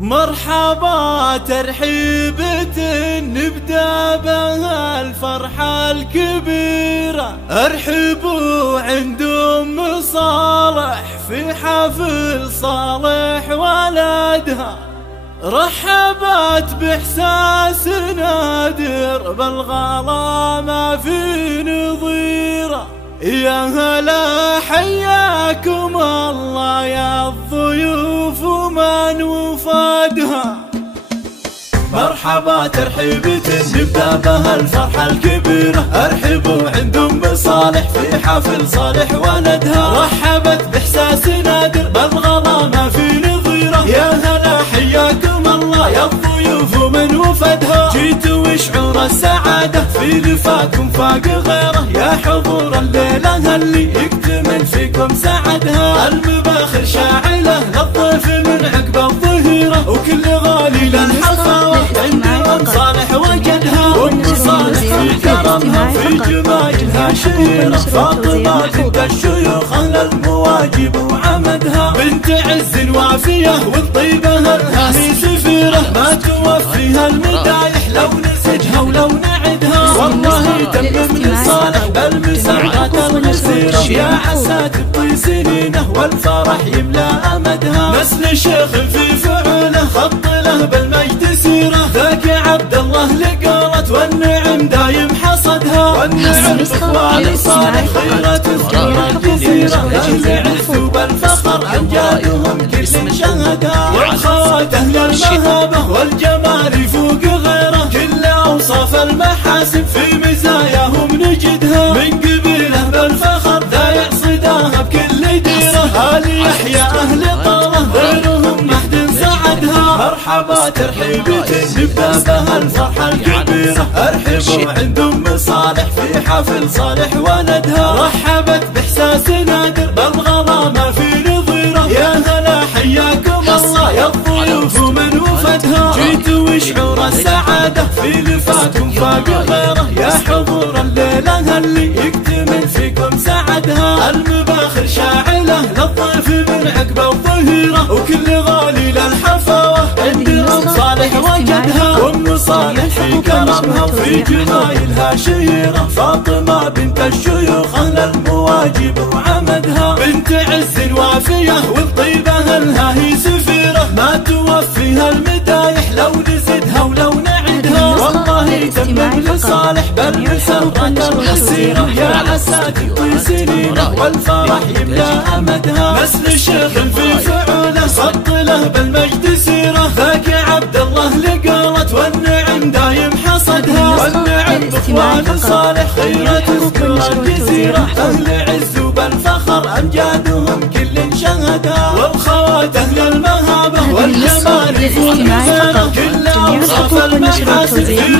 مرحبا ترحيبة نبدأ بها الفرحة الكبيرة، ارحبوا عند أم صالح في حفل صالح ولدها. رحبت بإحساس نادر بالغلا ما في نظيره، يا هلا حياكم الله يا الضيوف ومن وفادها. مرحبا ترحيبة نبدأ بها الفرحة الكبيرة، ارحبوا عند أم صالح في حفل صالح ولدها. رحبت بإحساس نادر بالغلا ما في نظيره، يا هلا حياكم الله يا الضيوف ومن وفدها. جيتوا شعور السعادة في لفاكم فاق غيره، يا حضور الليلة اللي يكتمل فيكم سعدها. المباخر شاعلة للضيف من عقب الظهيرة، وكل غالي للحفاوة عند أم صالح وجدها. وأم صالح في كرمها في جمايلها شهيرة، فاطمة بنت الشيوخ أهل المواجب وعمدها. بنت عز وافية والطيبة لها هي سفيرة، ما توفيها المدايح لو نسجها ولو نعدها. والله تمم لصالح بالمساعات الغزيرة، يا عسى تبطي سنينه والفرح يملا أمدها. نسل شيخ في فعله خط له بالمجد سيرة، ذاك عبد الله لقالت والنعم دايم حصدها. والنعم اخوان صالح خيرة تذكر الجزيرة، أهل عز بالفخر أمجادهم كل شهدها. والخوات أهل المهابة والجمال فوق غيره، كل أوصاف المحاسن في مزاياهم نجدها. من قبيله بالفخر ذا يعصداها بكل ديره، آل يحيى أهل طاله غيرهم محد سعدها. مرحبا ترحيبة نبدأ بها الفرحة الكبيرة، ارحبوا عند أم صالح في حفل صالح ولدها. رحبت بإحساس نادر بالغلا ما في نظيره، يا هلا حياكم الله يا الضيوف ومن وفدها. جيتوا شعور السعادة في لفاكم فاق غيره، يا حضور الليلة اللي يكتمل فيكم سعدها. المباخر شاعلة للضيف من عقب الظهيرة، وكل غالي للحفاوة عند أم صالح وجدها. وأم صالح في كرمها وفي جمايلها شهيرة، فاطمة بنت الشيوخ أهل المواجب وعمدها. بنت عز وافية والطيبة لها هي سفيرة، ما توفيها المدايح لو نزدها ولو نعدها. والله تمم لصالح بالمسرة الغزيرة، يا عسى تبطي سنينه والفرح يملا أمدها. نسل الشيخ في فعله صد له بالمجد سيرة، ذاك عبد الله لقالت والنعم دايم حصدها. والنعم اخوان صالح خيرة تذكر الجزيرة، أهل عز بالفخر أمجادهم كل شهدها. والخوات أهل المهابة والجمال فوق غيره، كل أوصاف المحاسن في